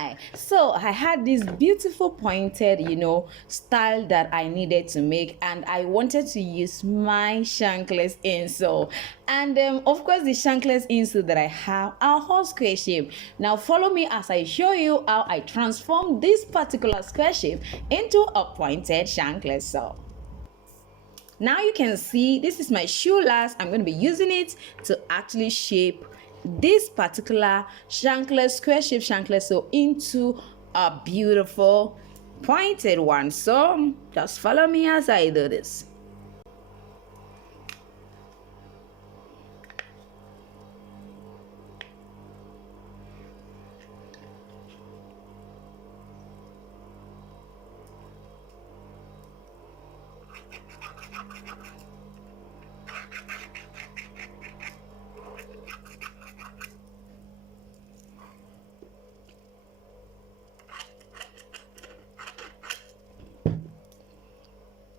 Hi. So I had this beautiful pointed, style that I needed to make, and I wanted to use my Shankless insole. And of course, the Shankless insole that I have are all square shape. Now follow me as I show you how I transform this particular square shape into a pointed Shankless sole. Now you can see this is my shoe last. I'm going to be using it to actually shape this particular Shankless square shape Shankless sole into a beautiful pointed one. So just follow me as I do this.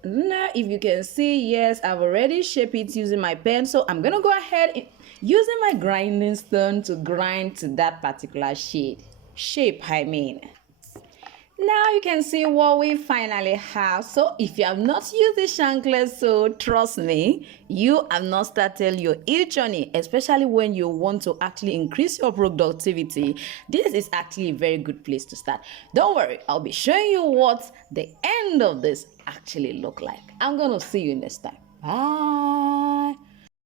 Now if you can see, yes, I've already shaped it using my pen, so I'm gonna go ahead using my grinding stone to grind to that particular shape I mean. Now you can see what we finally have. So if you have not used the Shankless, so trust me, you have not started your journey, especially when you want to actually increase your productivity. This is actually a very good place to start. Don't worry, I'll be showing you what the end of this actually look like. I'm gonna see you next time. Bye.